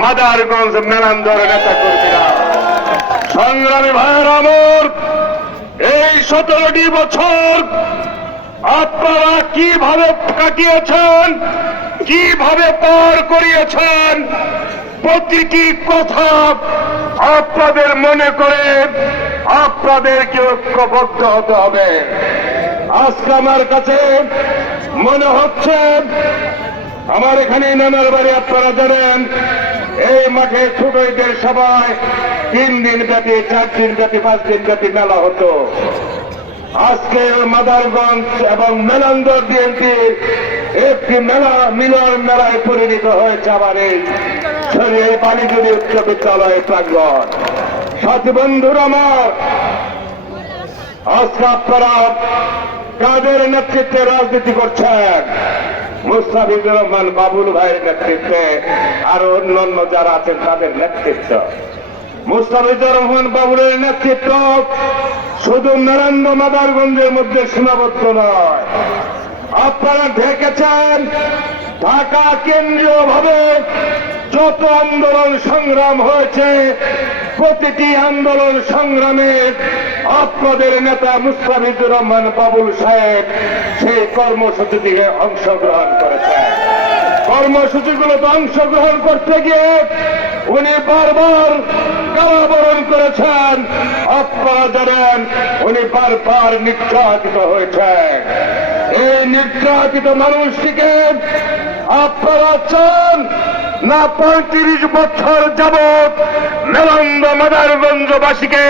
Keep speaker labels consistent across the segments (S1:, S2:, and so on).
S1: মাদারগঞ্জ মেলান্দর নেতা কর্মীরা। সংগ্রামী ভাইয়ের আমর, এই সতেরোটি বছর আপনারা কীভাবে কাটিয়েছেন, কীভাবে পার করিয়েছেন, প্রতিটি কথা আপনাদের মনে করে আপনাদেরকে ঐক্যবদ্ধ হতে হবে। আজকে আমার কাছে মনে হচ্ছে, আমার এখানে নানার বাড়ি আপনারা জানেন এই মাঠে ছোট ঈদের সবাই তিন দিন ব্যাপী, চার দিন ব্যাপী, পাঁচ দিন ব্যাপী মেলা হতো। আজকে মাদারগঞ্জ এবং মেলান্দর বিএনপি একটি মেলা, মিলন মেলায় পরিণত হয়েছে আমার এই বালিগুড়ি উচ্চ বিদ্যালয়ের প্রাঙ্গণ। সাথী বন্ধুরা আমার, আজকে আপনারা কাদের নেতৃত্বে রাজনীতি করছেন? মুস্তাফিজুর রহমান বাবুল ভাইয়ের নেতৃত্বে আর অন্যান্য যারা আছেন, তাদের নেতৃত্ব। মুস্তাফিজুর রহমান বাবুলের নেতৃত্ব শুধু নরেন্দ্র মাদারগঞ্জের মধ্যে সীমাবদ্ধ নয়। আপনারা ঢেকেছেন ঢাকা কেন্দ্রীয় ভাবে যত আন্দোলন সংগ্রাম হয়েছে প্রতিটি আন্দোলন সংগ্রামে আপনাদের নেতা মুস্তাফিজুর রহমান বাবুল সাহেব সেই কর্মসূচি থেকে অংশগ্রহণ করেছেন। কর্মসূচিগুলোতে অংশগ্রহণ করতে গিয়ে উনি বারবার কারাবরণ করেছেন। আপনারা জানেন উনি বারবার নির্যাতিত হয়েছেন। এই নির্যাতিত মানুষটিকে আপনারা চান না পঁয়ত্রিশ বছর যাবৎ মেলন্দ মাদারগঞ্জবাসীকে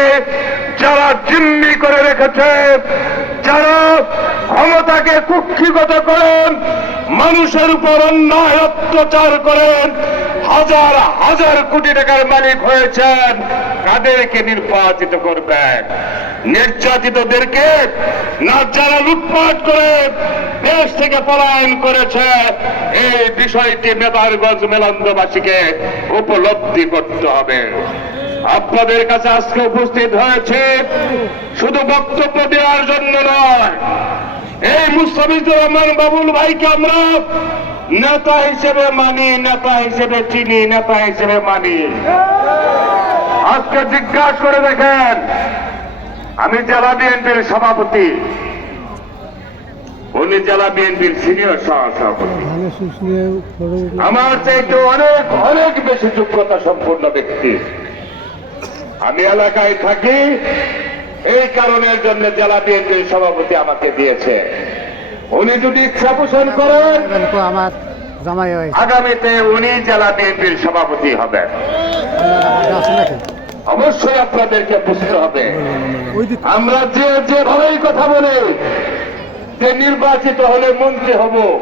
S1: যারা জিম্মি করে রেখেছে, যারা ক্ষমতাকে কুক্ষিগত করেন, মানুষের উপর অন্যায় অত্যাচার করেন, হাজার হাজার কোটি টাকার মালিক হয়েছেন। কাদেরকে নির্বাচিত করবেন নির্যাতিতদেরকে না যারা লুটপাট করে দেশ থেকে পলায়ন করেছে, এই বিষয়টি মেদারগঞ্জ মেলান্দবাসীকে উপলব্ধি করতে হবে। আপনাদের কাছে আজকে উপস্থিত হয়েছে শুধু বক্তব্য দেওয়ার জন্য নয়। এই মুস্তাফিজুর রহমান বাবুল ভাইকে আমরা নেতা হিসেবে মানি, নেতা হিসেবে চিনি, নেতা হিসেবে মানি। আজকে জিজ্ঞাসা করে দেখেন আমি জেলা বিএনপির সভাপতি উনি জেলা বিএনপির সিনিয়র সভাপতি আমার চাইতে অনেক অনেক বেশি যোগ্যতা সম্পন্ন ব্যক্তি আমি এলাকায় থাকি এই কারণের জন্য জেলা বিএনপির সভাপতি আমাকে দিয়েছে উনি যদি ইচ্ছা পোষণ করেন
S2: আমার
S1: আগামীতে উনি জেলা বিএনপির সভাপতি হবেন অবশ্যই আপনাদেরকে বুঝতে হবে। আমরা যে যেভাবেই কথা বলি, যে নির্বাচিত হলে মন্ত্রী হব।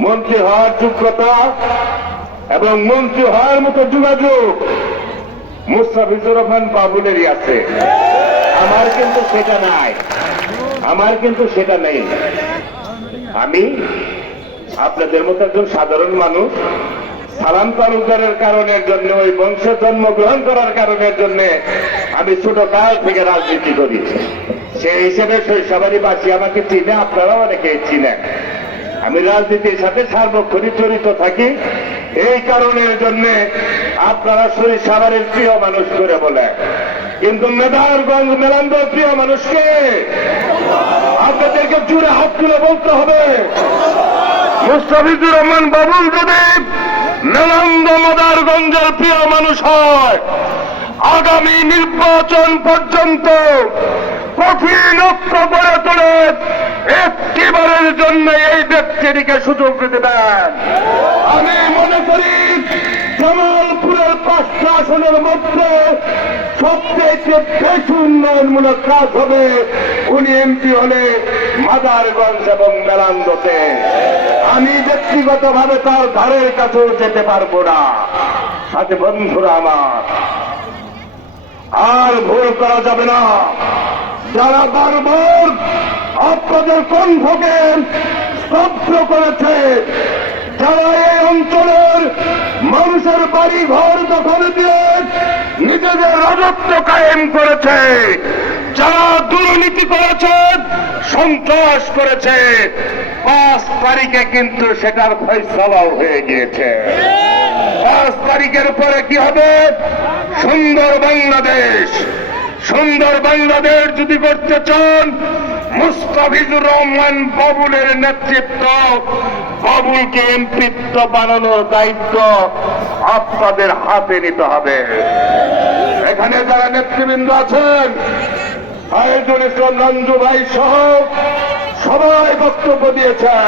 S1: মন্ত্রী হওয়ার যোগ্যতা এবং মন্ত্রী হওয়ার মতো যোগাযোগ মুস্তাফিজুর রহমান বাবুলেরই আছে। আমার কিন্তু সেটা নাই। আমার কিন্তু সেটা নেই। আমি আপনাদের মতো একজন সাধারণ মানুষ তালুকদারের কারণের জন্য ওই বংশে জন্মগ্রহণ করার কারণের জন্য আমি ছোট কাল থেকে রাজনীতি করি। সেই হিসেবে শৈশবাড়ি বাসী আমাকে চিনে আপনারা অনেকেই চিনেন। আমি রাজনীতির সাথে সার্বক্ষণিক জড়িত থাকি। এই কারণের জন্য আপনারা সরিষাবাড়ির প্রিয় মানুষ করে বলে কিন্তু মেদারগঞ্জ মেলান্দর প্রিয় মানুষকে আপনাদেরকে জুড়ে হাত তুলে বলতে হবে। মুস্তাফিজুর রহমান বাবুল যদি মেলান্দ মদারগঞ্জের প্রিয় মানুষ হয়। আগামী নির্বাচন পর্যন্ত কঠিন করে তোলে একটিবারের জন্য এই ব্যক্তিটিকে সুযোগ দিতে দেন। আমি মনে করি জামালপুরের পাঁচটা আসনের মধ্যে সবচেয়ে বেশি উন্নয়নমূলক কাজ হবে। উনি এমপি হলে মাদারগঞ্জ এবং আমি তার ধারের কাছেও যেতে পারব না। সাথে বন্ধুরা আমার, আর ভুল করা যাবে না। যারা বারবার আপনাদের কণ্ঠকে স্তব্ধ করেছে যারা এই অঞ্চলের মানুষের বাড়ি ঘর দখল দিয়ে নিজেদের রাজত্ব কায়েম করেছে। যারা দুর্নীতি করেছে, সন্ত্রাস করেছে, পাঁচ তারিখে কিন্তু সেটার ফয়সলাও হয়ে গিয়েছে। পাঁচ তারিখের পরে কি হবে? সুন্দর বাংলাদেশ। সুন্দর বাংলাদেশ যদি করতে চান মুস্তাফিজুর রহমান বাবুলের নেতৃত্ব, বাবুলকে এমপিত্ব বানানোর দায়িত্ব আপনাদের হাতে নিতে হবে। এখানে যারা নেতৃবৃন্দ আছেন আয়োজন ইসলাম ভাই সহ সবাই বক্তব্য দিয়েছে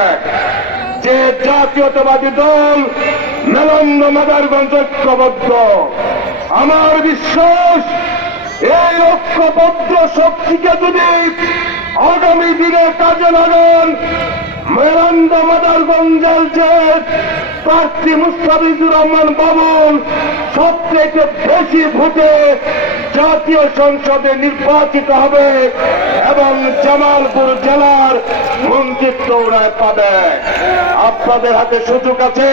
S1: যে জাতীয়তাবাদী দল মেলন্দ মাদারগঞ্জ ঐক্যবদ্ধ। আমার বিশ্বাস, এই ঐক্যবদ্ধ শক্তিকে যদি আগামী দিনে কাজে লাগান প্রার্থী মুস্তাফিজুর রহমান বাবুল সবথেকে বেশি ভোটে জাতীয় সংসদে নির্বাচিত হবে এবং জামালপুর জেলার মন্ত্রিত্ব পাবে। আপনাদের হাতে সুযোগ আছে।